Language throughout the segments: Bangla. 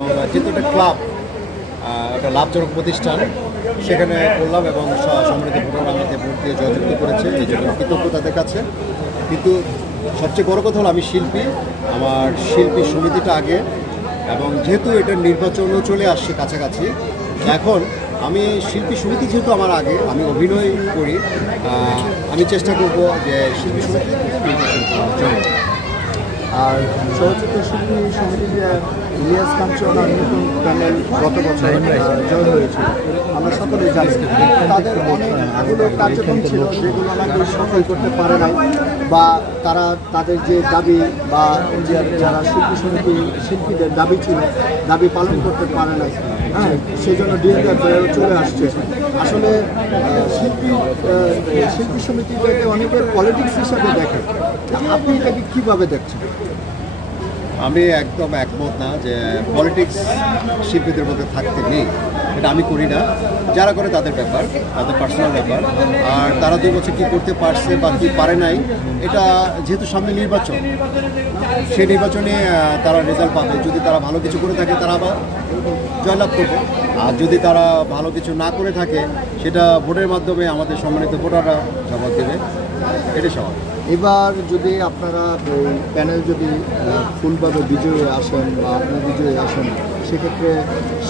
যেহেতু একটা ক্লাব, একটা লাভজনক প্রতিষ্ঠান, সেখানে করলাম এবং সম্মানিত ভোটাররা আমাদের ভোট দিয়ে জয়যুক্ত করেছে, এই জন্য কৃতজ্ঞ তাদের কাছে। কিন্তু সবচেয়ে বড় কথা হলো আমি শিল্পী, আমার শিল্পী সমিতিটা আগে, এবং যেহেতু এটার নির্বাচনও চলে আসছে কাছাকাছি, এখন আমি শিল্পী সমিতি যেহেতু আমার আগে, আমি অভিনয় করি, আমি চেষ্টা করব যে শিল্পী সমিতি নির্বাচন করার জন্য। আর চলচ্চিত্র শিল্পী সমিতিতে ইলিয়াস কাঞ্চন নতুন প্যানেল গত বছর জয় হয়েছিল, আমরা সকলেই জানি। তাদের অনেকগুলো কার্যক্রম ছিল যেগুলো আমাকে সফল করতে পারে নাই, বা তারা তাদের যে দাবি বা যারা শিল্পী সমিতি শিল্পীদের দাবি ছিল, দাবি পালন করতে পারে নাই। হ্যাঁ, সেই জন্য ডিএনএ চলে আসছে। আসলে শিল্পী সমিতিটাকে অনেকের পলিটিক্স হিসাবে দেখে, আপনি এটাকে কীভাবে দেখছেন? আমি একদম একমত না যে পলিটিক্স শিল্পীদের মধ্যে থাকতে নেই, এটা আমি করি না। যারা করে তাদের ব্যাপার, তাদের পার্সোনাল ব্যাপার। আর তারা 2 বছর কী করতে পারছে বা কী পারে নাই, এটা যেহেতু সামনে নির্বাচন, সেই নির্বাচনে তারা রেজাল্ট পাবে। যদি তারা ভালো কিছু করে থাকে তারা আবার জয়লাভ করবে, আর যদি তারা ভালো কিছু না করে থাকে সেটা ভোটের মাধ্যমে আমাদের সম্মানিত ভোটাররা জবাব দেবে, এটাই স্বাভাবিক। এবার যদি আপনারা প্যানেল যদি ফুলভাবে বিজয়ী আসেন বা আপনি বিজয়ী আসেন, সেক্ষেত্রে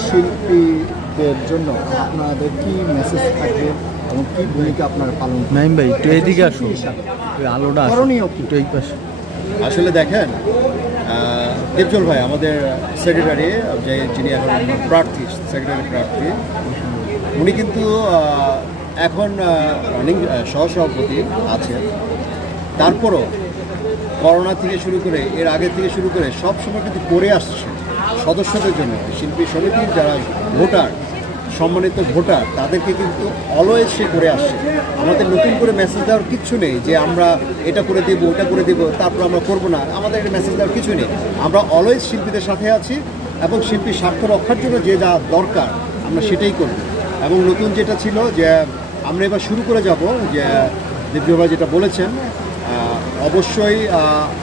শিল্পীদের জন্য আপনাদের কি মেসেজ থাকবে এবং কী ভূমিকা আপনারা পালন করবেন? নাইম ভাই একটু এদিকে আসুন, আলোটা করণীয় একটু এই পাশে। আসলে দেখেন, দেবজল ভাই আমাদের সেক্রেটারি, যিনি এখন প্রার্থী, সেক্রেটারি প্রার্থী, উনি কিন্তু এখন রানিং সহসভাপতি আছেন। তারপরও করোনা থেকে শুরু করে, এর আগে থেকে শুরু করে সব সময় কিন্তু করে আসছে সদস্যদের জন্য। শিল্পী সমিতির যারা ভোটার, সম্মানিত ভোটার, তাদেরকে কিন্তু অলওয়েজ সে করে আসছে। আমাদের নতুন করে মেসেজ দেওয়ার কিচ্ছু নেই যে আমরা এটা করে দেবো, ওটা করে দেবো, তারপর আমরা করবো না। আমাদের এটা মেসেজ দেওয়ার কিছু নেই। আমরা অলওয়েজ শিল্পীদের সাথে আছি এবং শিল্পীর স্বার্থ রক্ষার জন্য যে যা দরকার আমরা সেটাই করব। এবং নতুন যেটা ছিল যে আমরা এবার শুরু করে যাব, যে দেবজয় যেটা বলেছেন, অবশ্যই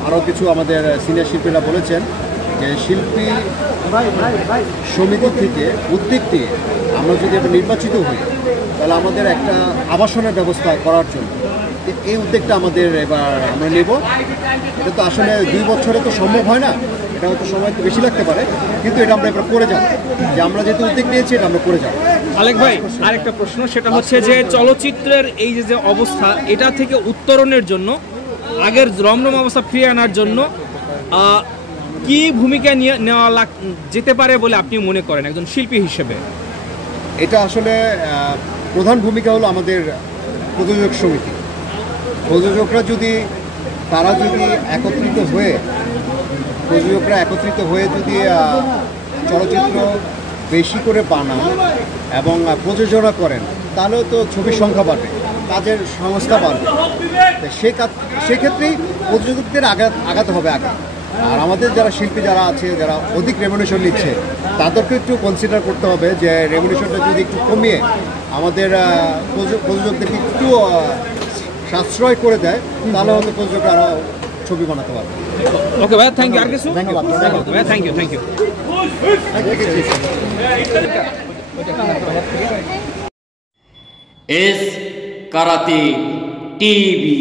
আরও কিছু আমাদের সিনিয়র শিল্পীরা বলেছেন যে শিল্পী সমিতি থেকে উদ্যোগ নিয়ে আমরা যদি একটা নির্বাচিত হই, তাহলে আমাদের একটা আবাসনের ব্যবস্থা করার জন্য এই উদ্যোগটা আমাদের এবার আমরা নেব। এটা তো আসলে 2 বছরে তো সম্ভব হয় না, এটা হয়তো সময় একটু বেশি লাগতে পারে, কিন্তু এটা আমরা এবার করে যাব, যে আমরা যেহেতু উদ্যোগ নিয়েছি এটা আমরা করে যাব। আলেক ভাই, আরেকটা প্রশ্ন, সেটা হচ্ছে যে চলচ্চিত্রের এই যে অবস্থা, এটা থেকে উত্তরণের জন্য, আগের রমরম অবস্থা ফিরিয়ে আনার জন্য কি ভূমিকা নেওয়া যেতে পারে বলে আপনি মনে করেন একজন শিল্পী হিসেবে? এটা আসলে প্রধান ভূমিকা হলো আমাদের প্রযোজক সমিতি। প্রযোজকরা যদি একত্রিত হয়ে যদি চলচ্চিত্র বেশি করে বানান এবং প্রযোজনা করেন, তাহলেও তো ছবির সংখ্যা বাড়বে, কাজের সংস্থা বাড়বে। সেক্ষেত্রেই প্রযোজকদের আগাতে হবে আগে। আর আমাদের যারা শিল্পী যারা আছে, যারা অধিক রেমুনেশন নিচ্ছে, তাদেরকে একটু কনসিডার করতে হবে যে রেমুনেশনটা যদি একটু কমিয়ে আমাদের প্রযোজকদেরকে একটু সাশ্রয় করে দেয়, তাহলে হয়তো প্রযোজকরা আরও ছবি বানাতে পারবে। ওকে ভাই, থ্যাংক ইউ। আর কিছু? ধন্যবাদ ভাই, thank you. S karate TV.